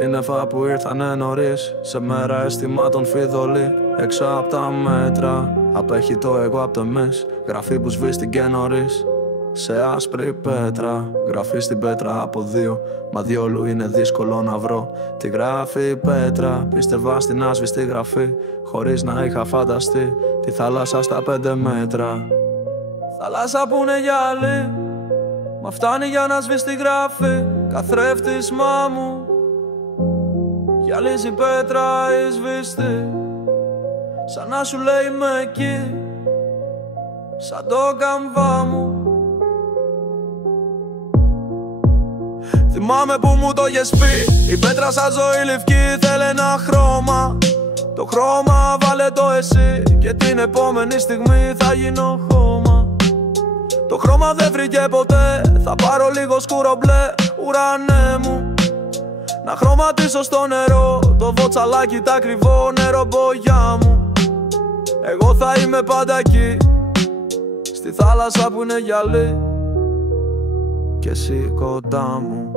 Σύννεφα που ήρθανε νωρίς, σε μέρα αισθημάτων φιδωλή. Έξω απ' τα μέτρα, απέχει το εγώ απ' το εμείς. Γραφή που σβήστηκε νωρίς, σε άσπρη πέτρα. Γραφή στην πέτρα από δύο, μα διόλου είναι δύσκολο να βρω. Τι γράφει η πέτρα, πίστευα στην άσβηστη γραφή, χωρίς να είχα φανταστεί τη θάλασσα στα 5 μέτρα. Θάλασσα που είναι γυαλί, μα φτάνει για να σβήσει τη γραφή. Καθρέφτισμά μου, γυαλίζει πέτρα η σβηστή. Σαν να σου λέει είμαι εκεί, σαν το καμβά μου. Θυμάμαι που μου το είχες πει, η πέτρα σαν ζωή λευκή θέλει ένα χρώμα. Το χρώμα βάλε το εσύ και την επόμενη στιγμή θα γίνω χώμα. Το χρώμα δεν βρήκε ποτέ, θα πάρω λίγο σκούρο μπλε, ουρανέ μου. Να χρωματίσω στο νερό, το βοτσαλάκι τα κρυβό νερό μπογιά μου. Εγώ θα είμαι πάντα εκεί, στη θάλασσα που είναι γυαλί, και εσύ κοντά μου.